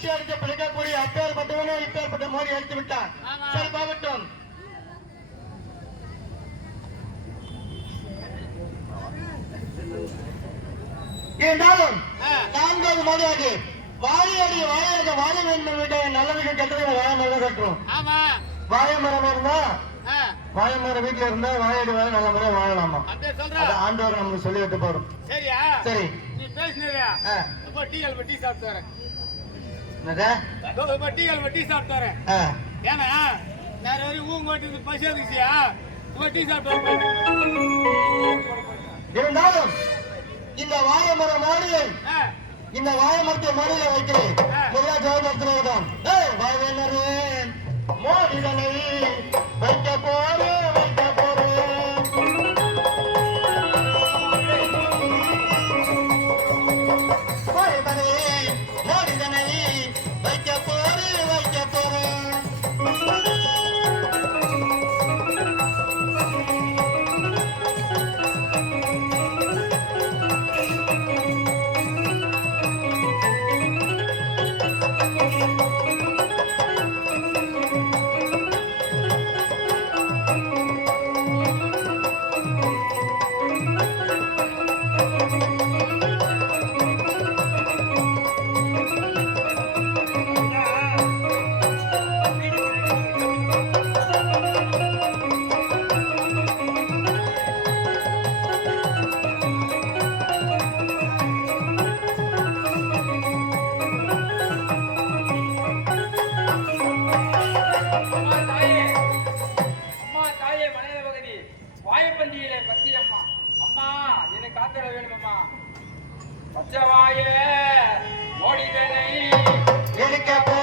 பிச்சை அடிக்க பிழைக்கக்கூடிய அப்பேற்பட்டவனே இப்பேற்பட்ட மோடி அடித்து விட்டான் ஆமா. சரி போகட்டும். இருந்தாலும். நான்காவது மோடியாக வாழையடி வாழையாக வாழ வேண்டும் விட நல்ல வீடு கட்டுறது வாழை மரம் கட்டுறோம். வாழை மரம் இருந்தா வாழை மரம் வீட்டுல இருந்தா வாழையடி வாழை நல்ல முறையா வாழலாமா? அது ஆண்டவர் நமக்கு சொல்லி விட்டு போறோம் சரி. நீ. இப்போ டீ கல்வ டீ சாப்பிட்டு வரேன். என்னது? இதோ இப்போ டீ கல்வ டீ சாப்பிட்டு வரேன் ஆ. ஏன்னா நான் வரையும் ஊங்க ஓட்டி பசி வந்துச்சியா இப்போ டீ சாப்பிட்டு வரேன் இருந்தாலும் இந்த வாழை மரம் மாடியை ஆ, இந்த வாழை மரத்தை மாடியில வைக்கிறேன். முதலா ஜெயபக்தனதான் வாழனரே மோடிதனை வைக்க போறேன் வைக்க போறேன் காத்திட வேணும் அம்மா பச்சை வாய ஓடிதனை எடுக்க போ.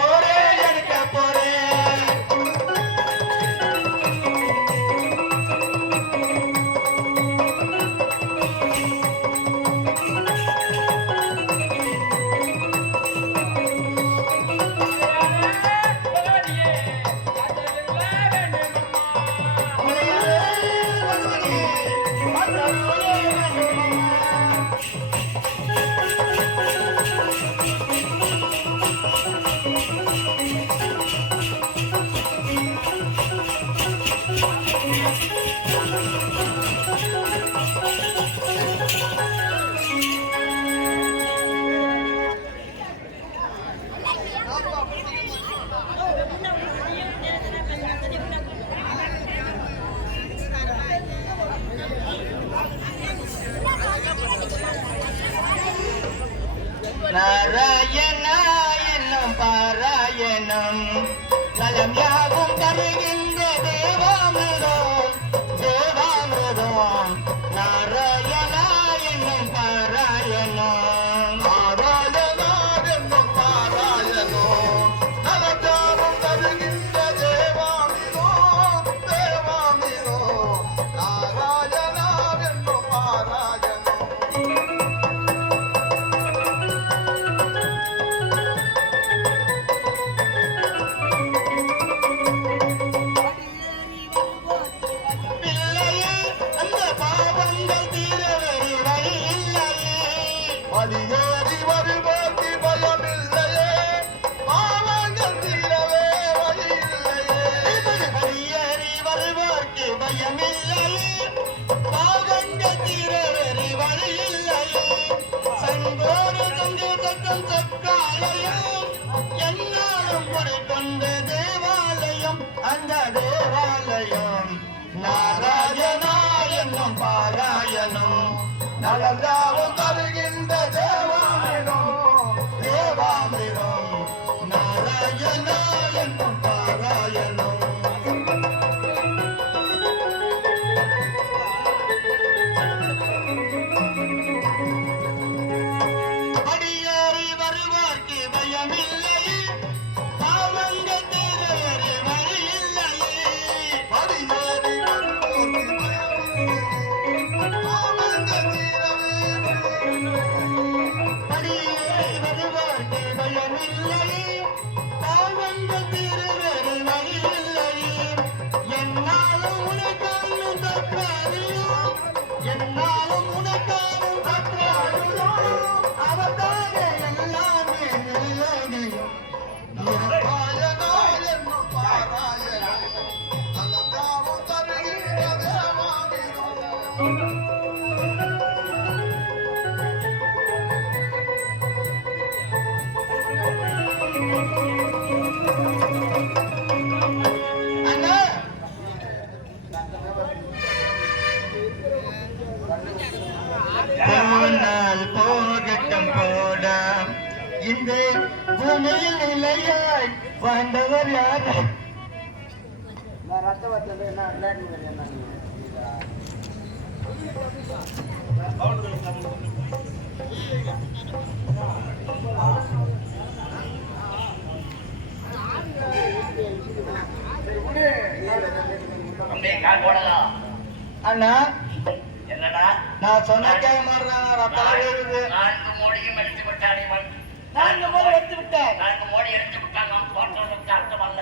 Naraya da Naganda அண்ணா என்னடா? நான் சொன்ன வருது நான்கு மோடியும் எடுத்து விட்டான் இவன். நான்கு முறை எடுத்து விட்டேன். நான்கு மோடி எடுத்து விட்டான் நாம் தோற்றதுக்கு அர்த்தம் அல்ல.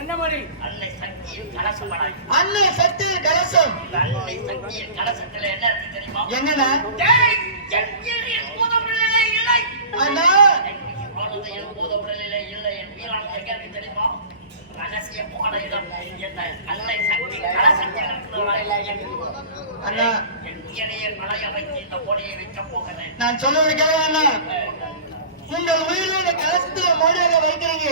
என்ன மணி அன்னை சக்தியின் கலசப்படாய் அன்னை சக்தி கலசம் அன்னை சக்தியின் கலசத்துல என்ன இருக்கு தெரியுமா என்னண்ணா டேய், என் இல்லை. அண்ணா என் இல்லை. என் உயிரானது எங்க இருக்கு தெரியுமா? ரகசியமான இடம். என் அன்னை சக்தி கலசத்தில் இருக்கிறவளா என் அண்ணா. என் உயிரையே மலைய வைத்து இந்த மோடியை வைக்கப் போகிறேன். நான் சொல்லுவது கேளுங்க அண்ணா உங்கள் உயிரை இந்த கலசத்துல மோடியாக வைக்கிறீங்க.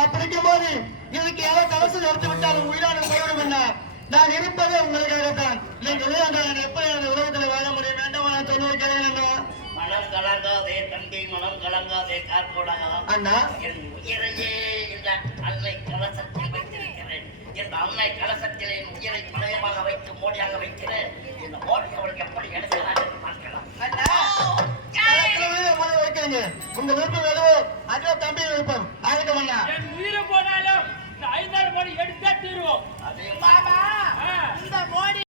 அப்படி இருக்கும்போது இதுக்கு யாரோ கலசம் எடுத்து விட்டாலும் உயிரான போய்விடும் அண்ணா நான் இருப்பதே உங்களுக்காகத்தான் நீங்க நான் எப்படி அந்த உலகத்துல வாழ முடியும்? வேண்டாம் நான் கேளுங்க அண்ணா? மனம் கலங்காதே தம்பி மனம் கலங்காதே கார்கோடா. அண்ணா? என் உயிரையே இந்த அன்னை கலசத்தில் வைத்திருக்கிறேன். இந்த அன்னை கலசத்தில் என் உயிரை பணயமாக வைத்து மோடியாக